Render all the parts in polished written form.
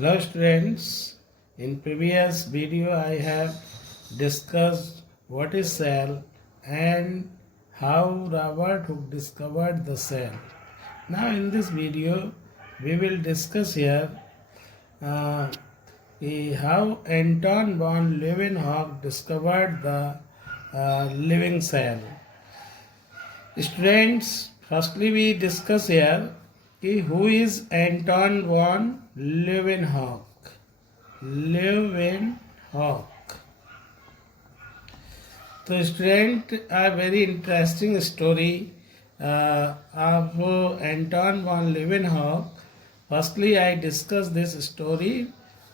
Hello students, in previous video I have discussed what is cell and how Robert Hooke discovered the cell. Now in this video we will discuss here uh, how Anton von Leeuwenhoek discovered the living cell. Students, firstly we discuss here who is Anton von Leeuwenhoek. Leeuwenhoek. So student, a very interesting story of Anton von Leeuwenhoek. Firstly, I discuss this story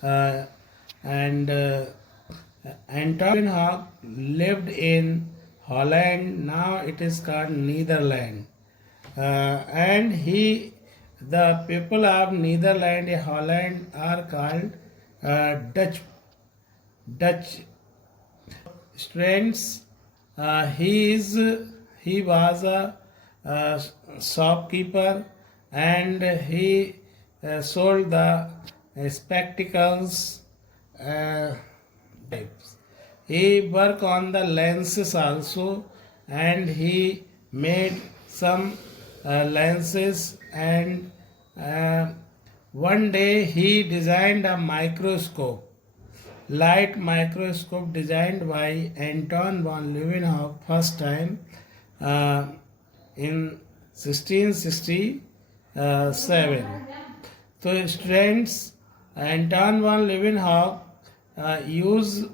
and Anton Leeuwenhoek lived in Holland. Now it is called Netherlands, and the people of Netherlands, Holland are called Dutch students. He was a shopkeeper and he sold the spectacles. Types. He worked on the lenses also, and he made some lenses. And one day he designed a microscope, light microscope designed by Anton von Leeuwenhoek first time in 1667. So students, Anton von Leeuwenhoek used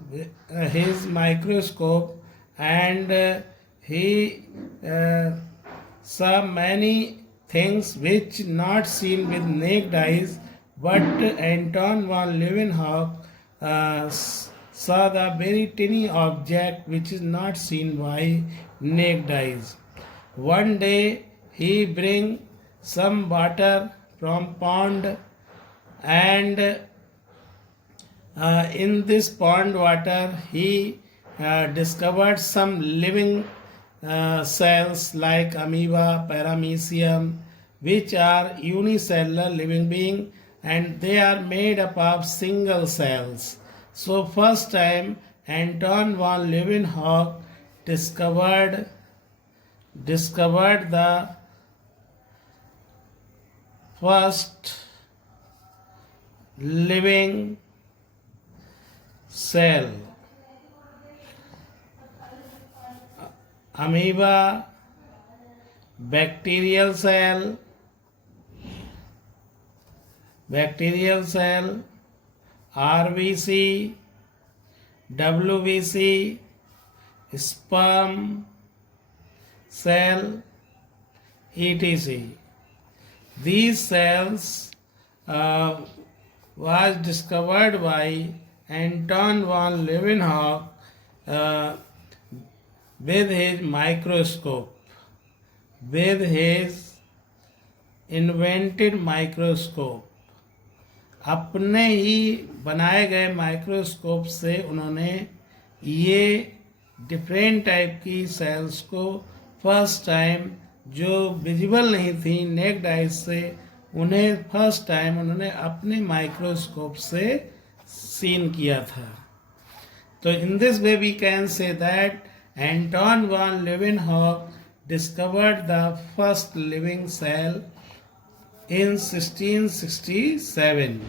his microscope and he saw many things which not seen with naked eyes, but Anton von Leeuwenhoek saw the very tiny object which is not seen by naked eyes. One day he bring some water from pond, and in this pond water he discovered some living cells like amoeba, paramecium, which are unicellular living being, and they are made up of single cells. So first time Anton von Leeuwenhoek discovered the first living cell. Amoeba, bacterial cell, RBC, WBC, sperm cell, etc. These cells was discovered by Anton von Leeuwenhoek with his microscope, with his invented microscope. अपने ही बनाए गए microscope से उन्होंने ये different type की sales को first time, जो visible नहीं थी नेक्ड आइज से, उन्हें फर्स्ट टाइम उन्होंने अपने माइक्रोस्कोप से सीन किया था. तो in this way we can say that Anton von Leeuwenhoek discovered the first living cell in 1667.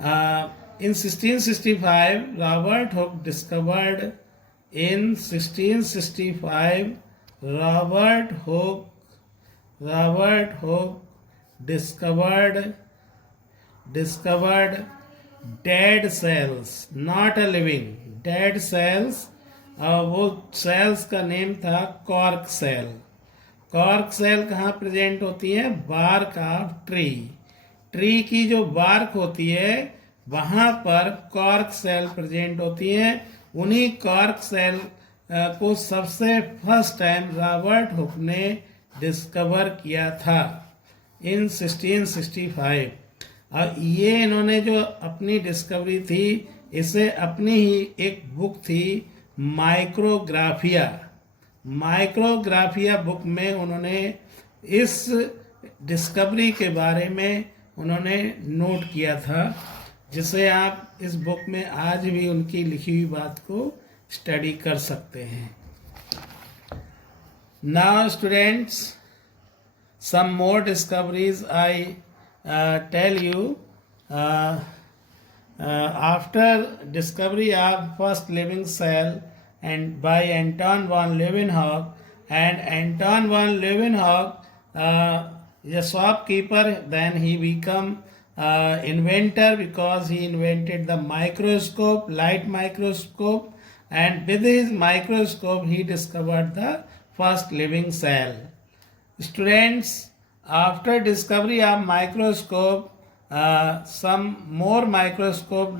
In 1665, Robert Hooke discovered. In 1665, Robert Hooke discovered dead cells, not a living, dead cells. वो sales का name था cork cell. Cork cell कहाँ present होती है? Bark of tree की जो bark होती है वहाँ पर कॉर्क सेल प्रेजेंट होती है. उन्हीं कॉर्क सेल को सबसे फर्स्ट टाइम रॉबर्ट हुक ने डिस्कवर किया था इन 1665. और ये इन्होंने जो अपनी डिस्कवरी थी, इसे अपनी ही एक बुक थी माइक्रोग्राफिया बुक में उन्होंने इस डिस्कवरी के बारे में उन्होंने नोट किया था, जिसे आप इस बुक में आज भी उनकी लिखी हुई बात को स्टडी कर सकते हैं. Now students, some more discoveries I tell you. After discovery of first living cell and by Anton von Leeuwenhoek, and Anton von Leeuwenhoek is a shopkeeper, then he become inventor because he invented the microscope, light microscope, and with his microscope he discovered the first living cell. Students, after discovery of microscope, some more microscope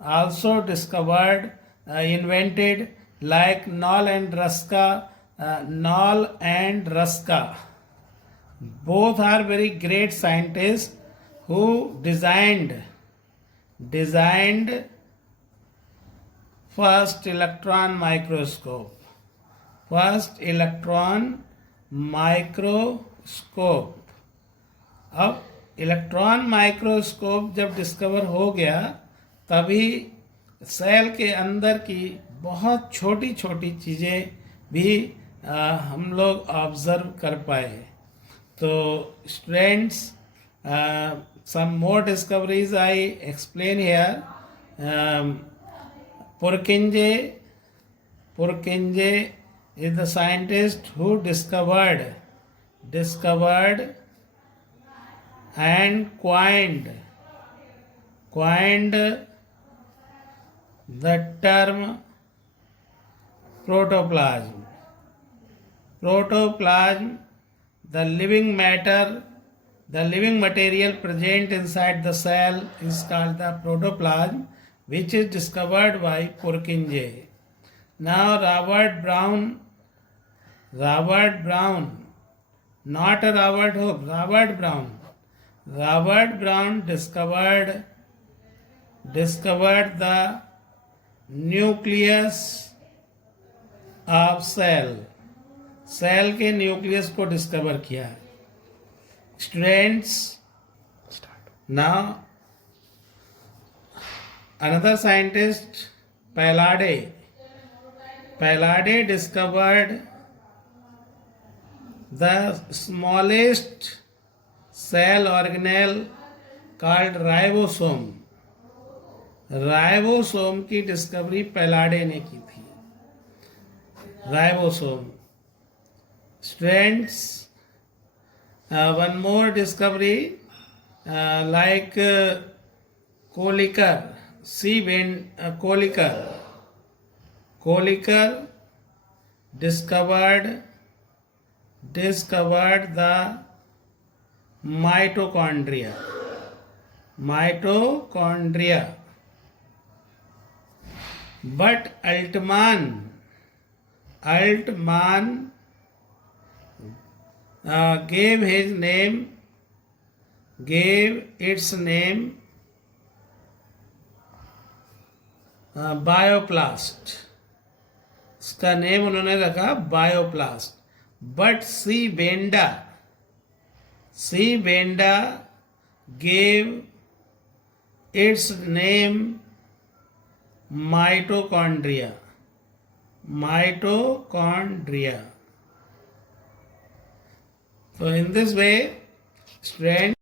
also discovered, invented, like Knoll and Ruska. Knoll and Ruska, both are very great scientists who designed first electron microscope. First electron microscope. अब electron microscope जब discover हो गया, तभी cell के अंदर की बहुत छोटी छोटी चीज़ें भी हम लोग ऑब्जर्व कर पाए. तो students, some more discoveries I explain here. Purkinje is the scientist who discovered and coined the term protoplasm. The living matter, the living material present inside the cell is called the protoplasm, which is discovered by Purkinje. Now Robert Brown, not Robert Hooke, Robert Brown discovered the nucleus of cell. Cell के nucleus को discover किया. Students, now another scientist, Pallade discovered the smallest cell organelle called ribosome. Ribosome की discovery पैलाडे ने की थी. Ribosome. Students, one more discovery, like Kolliker, Kolliker discovered the mitochondria. But Altman gave its name bioplast. इसका name उन्होंने रखा bioplast. But C Benda gave its name mitochondria. So in this way, students,